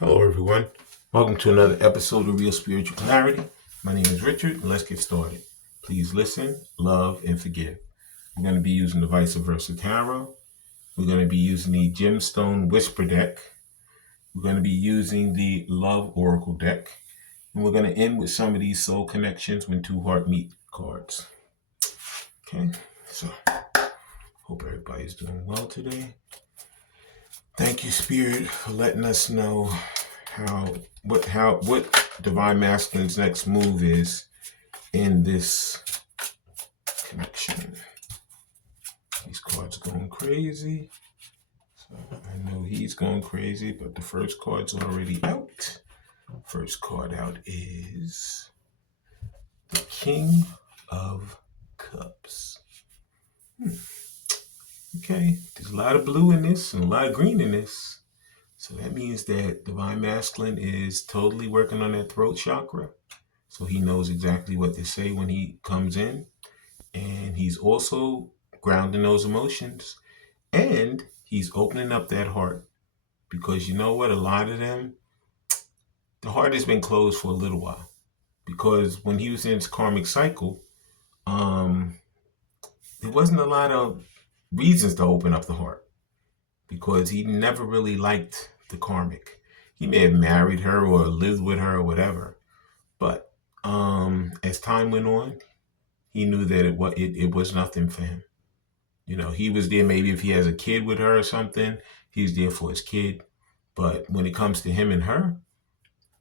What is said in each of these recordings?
Hello, everyone. Welcome to another episode of Real Spiritual Clarity. My name is Richard, and let's get started. Please listen, love, and forgive. We're going to be using the Vice Versa Tarot. We're going to be using the Gemstone Whisper deck. We're going to be using the Love Oracle deck. And we're going to end with some of these soul connections when two heart meet cards. Okay, so hope everybody's doing well today. Thank you, Spirit, for letting us know what Divine Masculine's next move is in this connection. These cards going crazy. So I know he's going crazy, but the first card's already out. First card out is the King of Cups. Okay, there's a lot of blue in this and a lot of green in this. So that means that Divine Masculine is totally working on that throat chakra. So he knows exactly what to say when he comes in. And he's also grounding those emotions. And he's opening up that heart. Because you know what? A lot of them, the heart has been closed for a little while. Because when he was in his karmic cycle, there wasn't a lot of reasons to open up the heart. Because he never really liked the karmic. He may have married her or lived with her or whatever. But as time went on, he knew that it was nothing for him. You know, he was there maybe if he has a kid with her or something, he's there for his kid. But when it comes to him and her,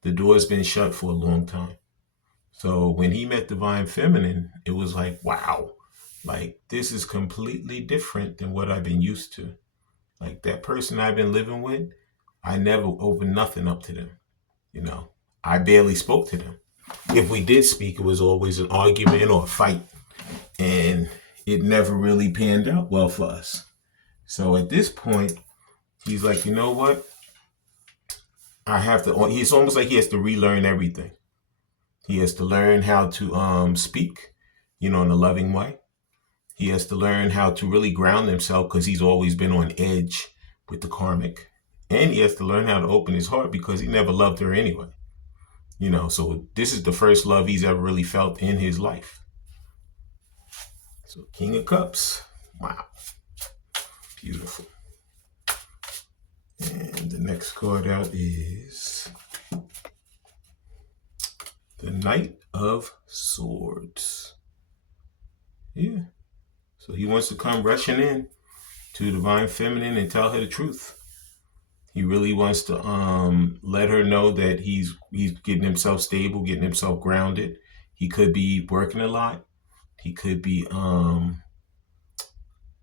the door's been shut for a long time. So when he met Divine Feminine, it was like, wow, like this is completely different than what I've been used to. Like that person I've been living with, I never opened nothing up to them. You know, I barely spoke to them. If we did speak, it was always an argument or a fight. And it never really panned out well for us. So at this point, he's like, you know what? I have to, it's almost like he has to relearn everything. He has to learn how to speak, in a loving way. He has to learn how to really ground himself because he's always been on edge with the karmic. And he has to learn how to open his heart because he never loved her anyway. So this is the first love he's ever really felt in his life. So King of Cups. Wow. Beautiful. And the next card out is the Knight of Swords. Yeah. So he wants to come rushing in to Divine Feminine and tell her the truth. He really wants to let her know that he's getting himself stable, getting himself grounded. He could be working a lot. He could be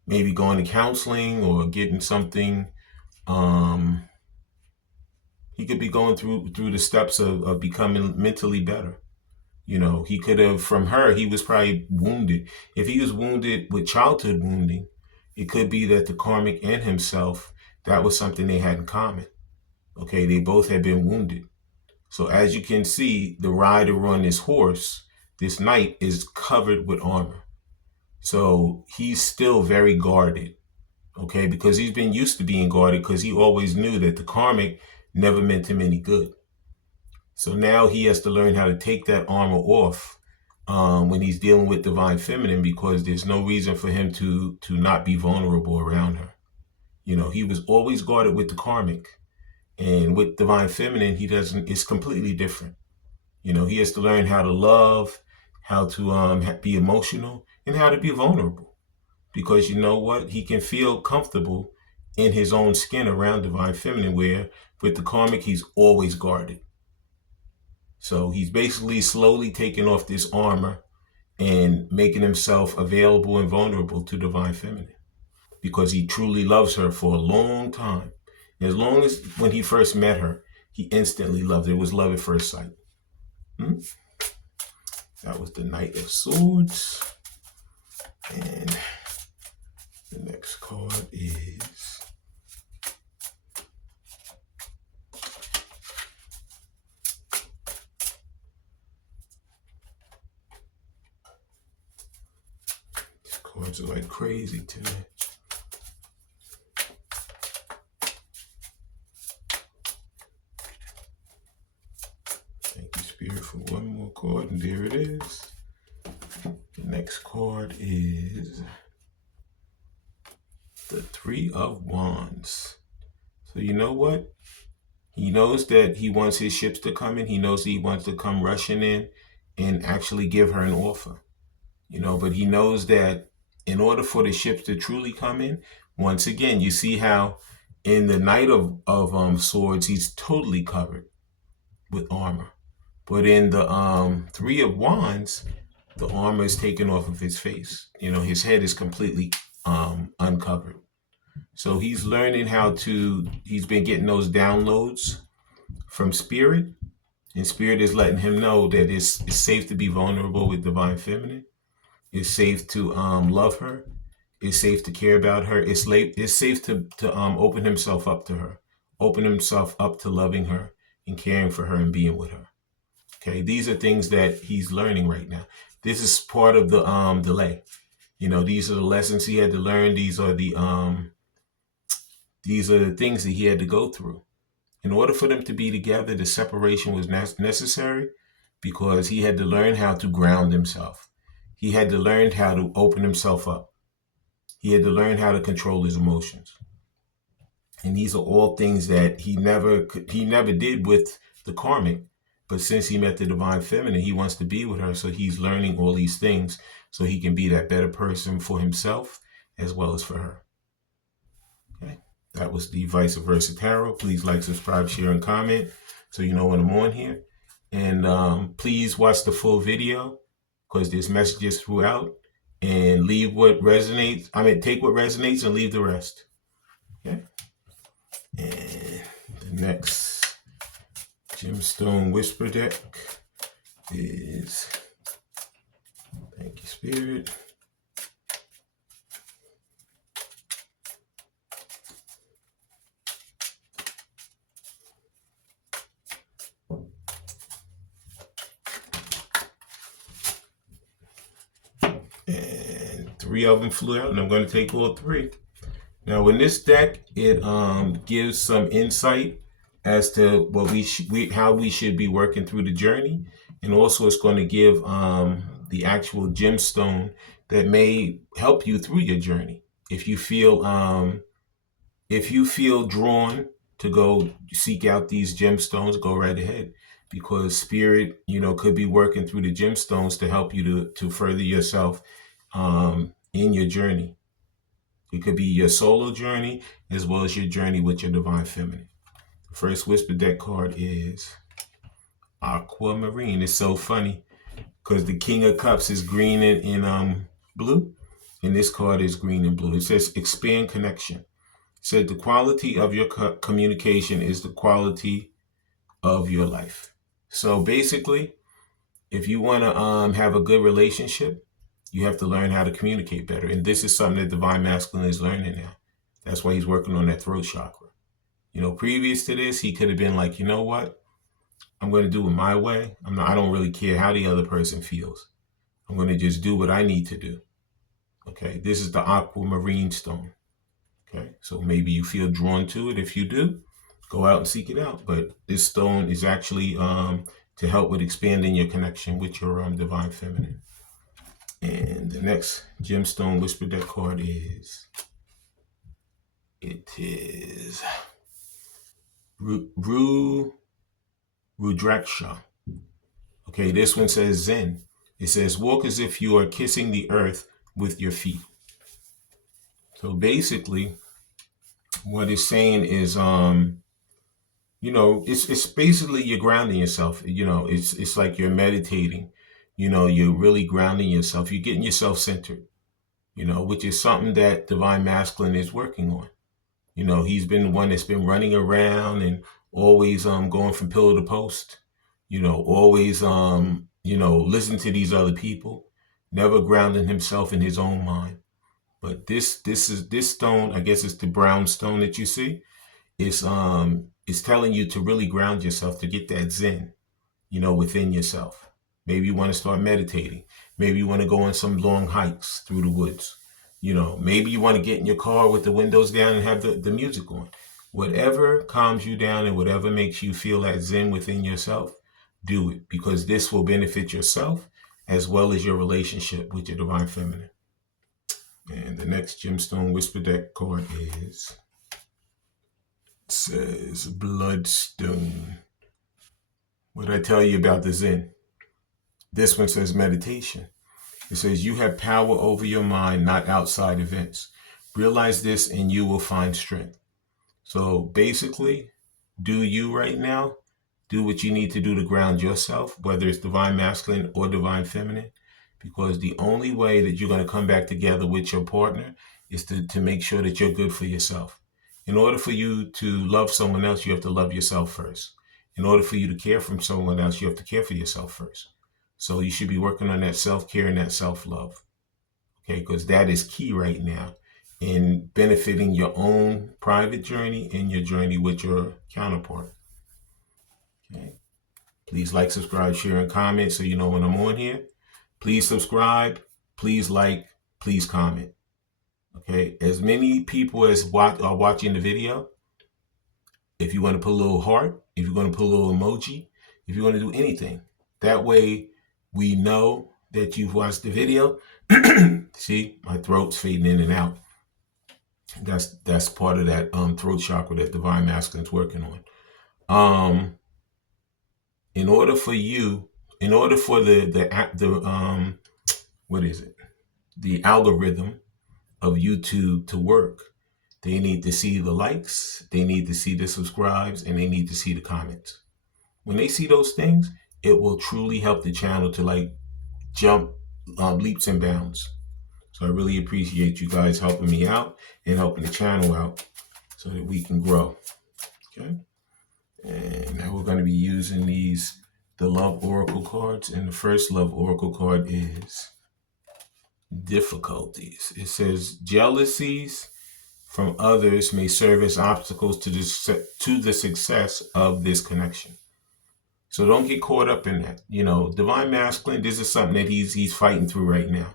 maybe going to counseling or getting something. He could be going through the steps of becoming mentally better. He could have, from her, he was probably wounded. If he was wounded with childhood wounding, it could be that the karmic and himself, that was something they had in common. Okay, they both had been wounded. So as you can see, the rider on this horse, this knight, is covered with armor. So he's still very guarded. Okay, because he's been used to being guarded because he always knew that the karmic never meant him any good. So now he has to learn how to take that armor off when he's dealing with Divine Feminine, because there's no reason for him to not be vulnerable around her. He was always guarded with the karmic, and with Divine Feminine, he doesn't. It's completely different. He has to learn how to love, how to be emotional, and how to be vulnerable. Because you know what? He can feel comfortable in his own skin around Divine Feminine, where with the karmic, he's always guarded. So he's basically slowly taking off this armor and making himself available and vulnerable to Divine Feminine, because he truly loves her for a long time. As long as when he first met her, he instantly loved her. It was love at first sight. That was the Knight of Swords. And the next card is these cards are like crazy today. Spirit for one more card, and there it is. The next card is the Three of Wands. So you know what? He knows that he wants his ships to come in. He knows that he wants to come rushing in and actually give her an offer. But he knows that in order for the ships to truly come in, once again, you see how in the Knight of Swords, he's totally covered with armor. But in the Three of Wands, the armor is taken off of his face. His head is completely uncovered. So he's learning he's been getting those downloads from Spirit, and Spirit is letting him know that it's safe to be vulnerable with Divine Feminine. It's safe to love her. It's safe to care about her. It's safe to open himself up to her, open himself up to loving her and caring for her and being with her. Okay, these are things that he's learning right now. This is part of the delay. These are the lessons he had to learn. These are the things that he had to go through. In order for them to be together, the separation was necessary because he had to learn how to ground himself. He had to learn how to open himself up. He had to learn how to control his emotions. And these are all things that he never did with the Karmic. But since he met the Divine Feminine, he wants to be with her. So he's learning all these things so he can be that better person for himself as well as for her. Okay. That was the Vice Versa Tarot. Please like, subscribe, share, and comment so you know when I'm on here. And please watch the full video because there's messages throughout. And leave what resonates. Take what resonates and leave the rest. Okay. And the next Gemstone Whisper deck is, thank you, Spirit. And 3 of them flew out, and I'm going to take all 3. Now, in this deck, it gives some insight as to what how we should be working through the journey, and also it's going to give the actual gemstone that may help you through your journey. If you feel drawn to go seek out these gemstones, go right ahead, because Spirit, could be working through the gemstones to help you to further yourself in your journey. It could be your solo journey as well as your journey with your Divine Feminine. The first Whisper deck card is Aquamarine. It's so funny because the King of Cups is green and blue, and this card is green and blue. It says expand connection. It said the quality of your communication is the quality of your life. So basically, if you want to have a good relationship, you have to learn how to communicate better. And this is something that Divine Masculine is learning now. That's why he's working on that throat chakra. Previous to this, he could have been like, you know what? I'm going to do it my way. I don't really care how the other person feels. I'm going to just do what I need to do. Okay, this is the Aquamarine stone. Okay, so maybe you feel drawn to it. If you do, go out and seek it out. But this stone is actually to help with expanding your connection with your Divine Feminine. And the next Gemstone Whisper deck card is Rudraksha. Okay, this one says Zen. It says, walk as if you are kissing the earth with your feet. So basically, what it's saying is, it's basically you're grounding yourself. It's like you're meditating. You're really grounding yourself. You're getting yourself centered, which is something that Divine Masculine is working on. He's been the one that's been running around and always going from pillar to post, always, listen to these other people, never grounding himself in his own mind. But this stone, I guess it's the brown stone that you see, is telling you to really ground yourself, to get that Zen, within yourself. Maybe you want to start meditating. Maybe you want to go on some long hikes through the woods. Maybe you want to get in your car with the windows down and have the music on. Whatever calms you down and whatever makes you feel that Zen within yourself, do it, because this will benefit yourself as well as your relationship with your divine feminine. And the next gemstone whisper deck card says Bloodstone. What did I tell you about the Zen? This one says meditation. It says you have power over your mind, not outside events. Realize this and you will find strength. So basically, do you right now. Do what you need to do to ground yourself, whether it's divine masculine or divine feminine, because the only way that you're going to come back together with your partner is to make sure that you're good for yourself. In order for you to love someone else, you have to love yourself first. In order for you to care for someone else, you have to care for yourself first. So you should be working on that self-care and that self-love. Okay, because that is key right now in benefiting your own private journey and your journey with your counterpart. Okay. Please like, subscribe, share, and comment so you know when I'm on here. Please subscribe, please like, please comment. Okay, as many people as are watching the video, if you want to put a little heart, if you want to put a little emoji, if you want to do anything, that way we know that you've watched the video. See, my throat's fading in and out. That's part of that throat chakra that divine masculine's working on. In order for the what is it? The algorithm of YouTube to work, they need to see the likes, they need to see the subscribes, and they need to see the comments. When they see those things, it will truly help the channel to jump leaps and bounds. So I really appreciate you guys helping me out and helping the channel out so that we can grow. Okay. And now we're going to be using the Love Oracle cards. And the first Love Oracle card is Difficulties. It says jealousies from others may serve as obstacles to the success of this connection. So don't get caught up in that. Divine masculine, this is something that he's fighting through right now.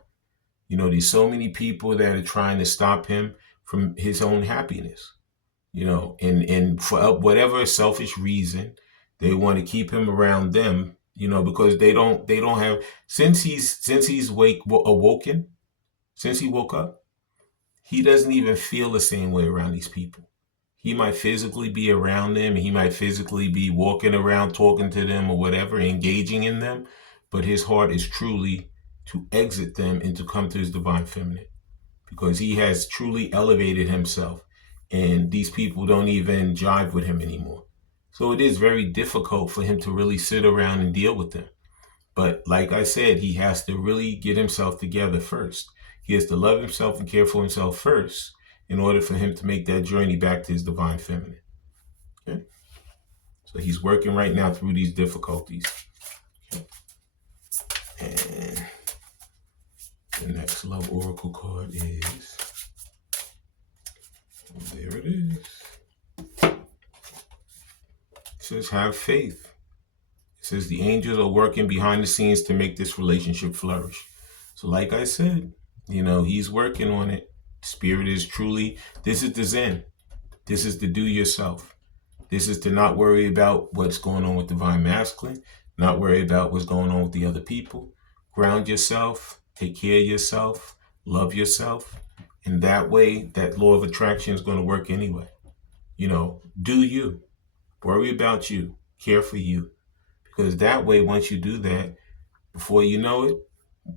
There's so many people that are trying to stop him from his own happiness. And for whatever selfish reason, they want to keep him around them, because they don't have, since he woke up, he doesn't even feel the same way around these people. He might physically be around them, and he might physically be walking around, talking to them or whatever, engaging in them, but his heart is truly to exit them and to come to his divine feminine, because he has truly elevated himself. And these people don't even jive with him anymore. So it is very difficult for him to really sit around and deal with them. But like I said, he has to really get himself together first. He has to love himself and care for himself first in order for him to make that journey back to his divine feminine. Okay? So he's working right now through these difficulties. Okay? And the next Love Oracle card is... there it is. It says, have faith. It says the angels are working behind the scenes to make this relationship flourish. So like I said, he's working on it. Spirit is truly, this is the Zen. This is to do yourself. This is to not worry about what's going on with divine masculine, not worry about what's going on with the other people. Ground yourself, take care of yourself, love yourself. And that way, that law of attraction is going to work anyway. Do you. Worry about you. Care for you. Because that way, once you do that, before you know it,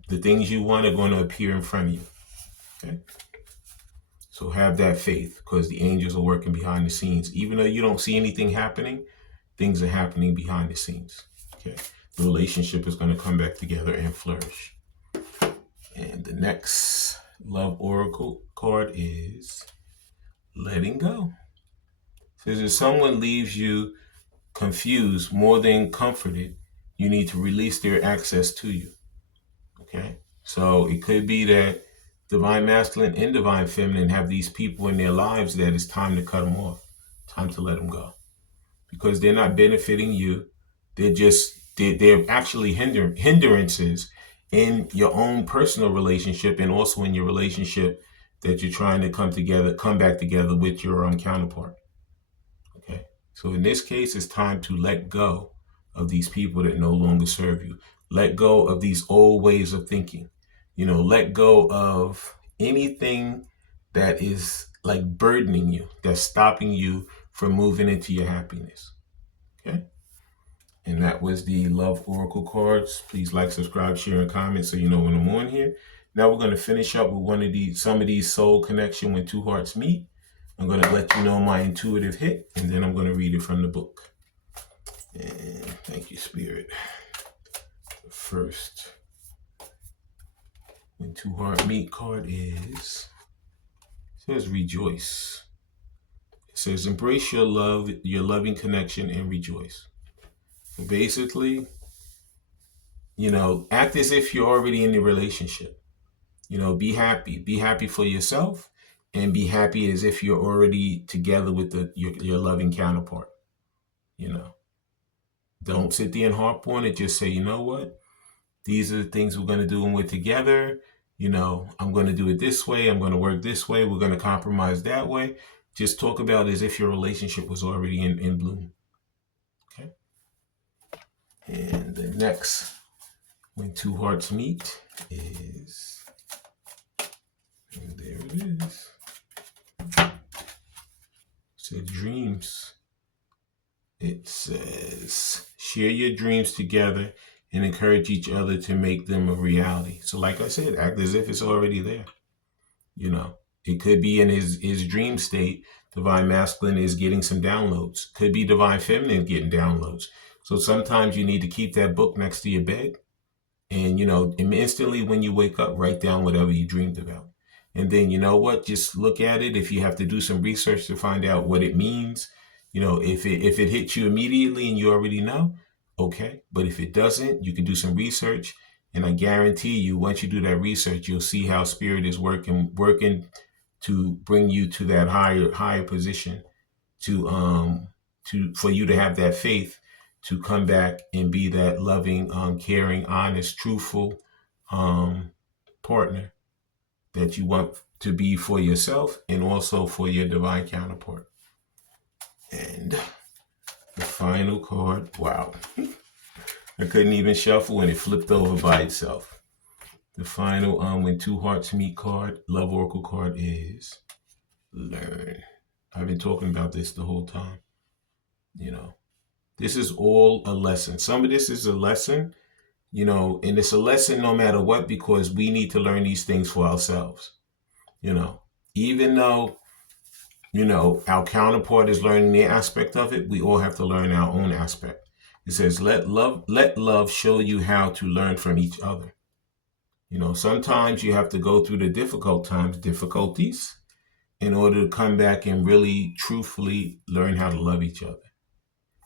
the things you want are going to appear in front of you. Okay? So have that faith, because the angels are working behind the scenes. Even though you don't see anything happening, things are happening behind the scenes. Okay? The relationship is going to come back together and flourish. And the next Love Oracle card is letting go. It says if someone leaves you confused more than comforted, you need to release their access to you. Okay? So it could be that divine masculine and divine feminine have these people in their lives that it's time to cut them off. Time to let them go. Because they're not benefiting you. They're actually hindrances in your own personal relationship, and also in your relationship that you're trying to come back together with your counterpart. Okay. So in this case, it's time to let go of these people that no longer serve you. Let go of these old ways of thinking. Let go of anything that is like burdening you, that's stopping you from moving into your happiness. Okay? And that was the Love Oracle cards. Please like, subscribe, share, and comment so you know when I'm on here. Now we're going to finish up with some of these soul connection when two hearts meet. I'm going to let you know my intuitive hit, and then I'm going to read it from the book. And thank you, Spirit. First, when two heart meet card says rejoice. It says embrace your love, your loving connection, and rejoice. So basically, act as if you're already in the relationship. Be happy. Be happy for yourself, and be happy as if you're already together with your loving counterpart. Don't sit there and harp on it. Just say, you know what? These are the things we're going to do when we're together. I'm going to do it this way. I'm going to work this way. We're going to compromise that way. Just talk about it as if your relationship was already in bloom. Okay. And the next, when two hearts meet, is, and there it is. It says dreams. It says share your dreams together and encourage each other to make them a reality. So like I said, act as if it's already there. It could be in his dream state, Divine Masculine is getting some downloads. Could be Divine Feminine getting downloads. So sometimes you need to keep that book next to your bed. And, instantly when you wake up, write down whatever you dreamed about. And then, just look at it. If you have to do some research to find out what it means, if it hits you immediately and you already know, okay. But if it doesn't, you can do some research. And I guarantee you, once you do that research, you'll see how Spirit is working to bring you to that higher position, for you to have that faith to come back and be that loving, caring, honest, truthful partner that you want to be for yourself and also for your divine counterpart. And the final card, wow. I couldn't even shuffle and it flipped over by itself. The final when two hearts meet card, Love Oracle card is learn. I've been talking about this the whole time. This is all a lesson. Some of this is a lesson, and it's a lesson no matter what, because we need to learn these things for ourselves. Even though, our counterpart is learning their aspect of it, we all have to learn our own aspect. It says, let love show you how to learn from each other. Sometimes you have to go through the difficulties, in order to come back and really truthfully learn how to love each other.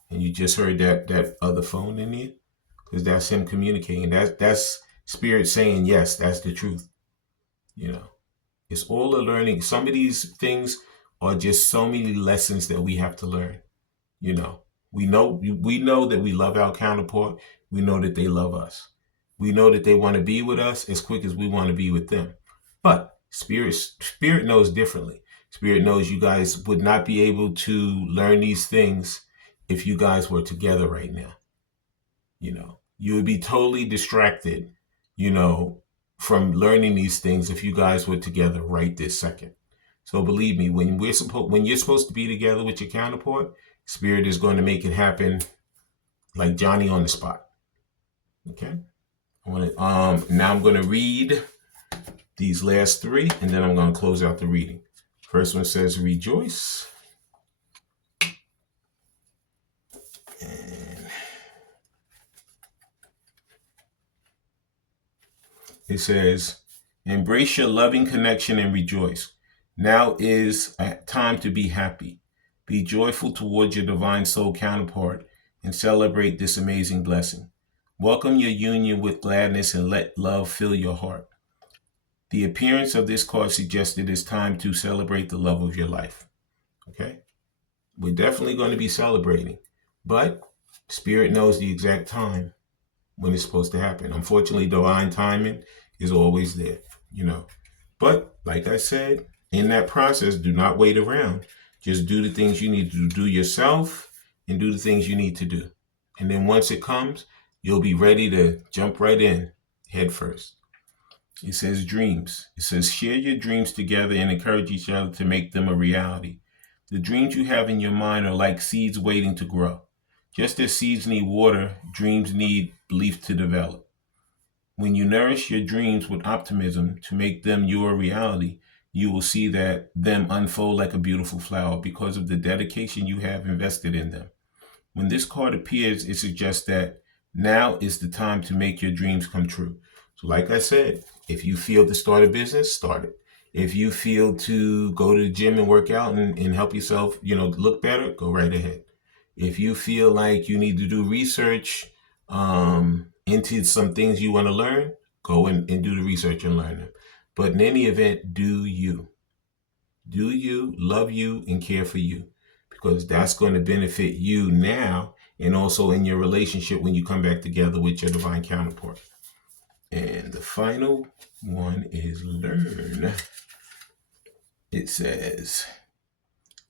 And you just heard that other phone in there, because that's him communicating. That's Spirit saying, yes, that's the truth. It's all a learning. Some of these things are just so many lessons that we have to learn. We know that we love our counterpart. We know that they love us. We know that they want to be with us as quick as we want to be with them. But Spirit knows differently. Spirit knows you guys would not be able to learn these things if you guys were together right now. You would be totally distracted, from learning these things if you guys were together right this second. So believe me, when you're supposed to be together with your counterpart, Spirit is going to make it happen like Johnny on the spot. Okay? Now I'm going to read these last three, and then I'm going to close out the reading. First one says rejoice. And it says, embrace your loving connection and rejoice. Now is a time to be happy. Be joyful towards your divine soul counterpart and celebrate this amazing blessing. Welcome your union with gladness and let love fill your heart. The appearance of this card suggests it is time to celebrate the love of your life. Okay? We're definitely going to be celebrating, but Spirit knows the exact time when it's supposed to happen. Unfortunately, divine timing is always there, But like I said, in that process, do not wait around. Just do the things you need to do yourself and do the things you need to do. And then once it comes, you'll be ready to jump right in head first. It says dreams. It says share your dreams together and encourage each other to make them a reality. The dreams you have in your mind are like seeds waiting to grow. Just as seeds need water, dreams need belief to develop. When you nourish your dreams with optimism to make them your reality, you will see that them unfold like a beautiful flower because of the dedication you have invested in them. When this card appears, it suggests that now is the time to make your dreams come true. So like I said, if you feel to start a business, start it. If you feel to go to the gym and work out and help yourself, look better, go right ahead. If you feel like you need to do research into some things you want to learn, go and do the research and learn them. But in any event, do you. Do you, love you, and care for you. Because that's going to benefit you now and also in your relationship when you come back together with your divine counterpart. And the final one is learn. It says,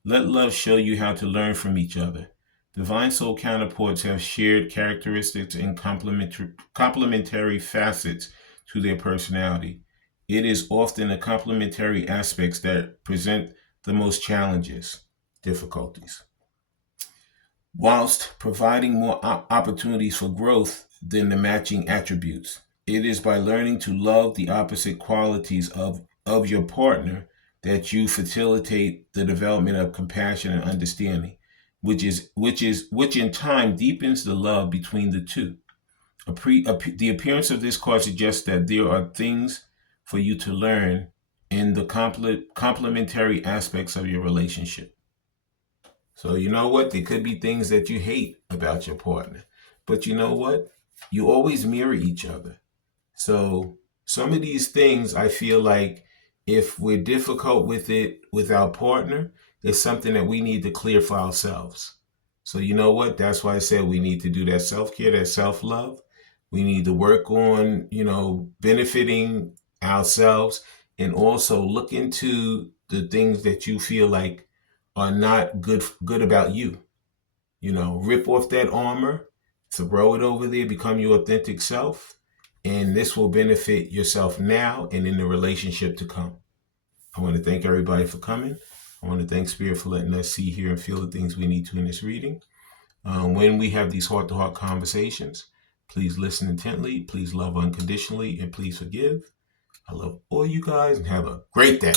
let love show you how to learn from each other. Divine soul counterparts have shared characteristics and complementary facets to their personality. It is often the complementary aspects that present the most challenges, difficulties, whilst providing more opportunities for growth than the matching attributes. It is by learning to love the opposite qualities of your partner that you facilitate the development of compassion and understanding, which in time deepens the love between the two. The appearance of this card suggests that there are things for you to learn in the complementary aspects of your relationship. So you know what? There could be things that you hate about your partner. But you know what? You always mirror each other. So some of these things, I feel like if we're difficult with it with our partner, it's something that we need to clear for ourselves. So you know what? That's why I said we need to do that self-care, that self-love. We need to work on, benefiting ourselves and also look into the things that you feel like are not good about you. Rip off that armor, throw it over there, become your authentic self, and this will benefit yourself now and in the relationship to come. I want to thank everybody for coming. I want to thank Spirit for letting us see, hear, and feel the things we need to in this reading. When we have these heart-to-heart conversations, please listen intently, please love unconditionally, and please forgive. I love all you guys and have a great day.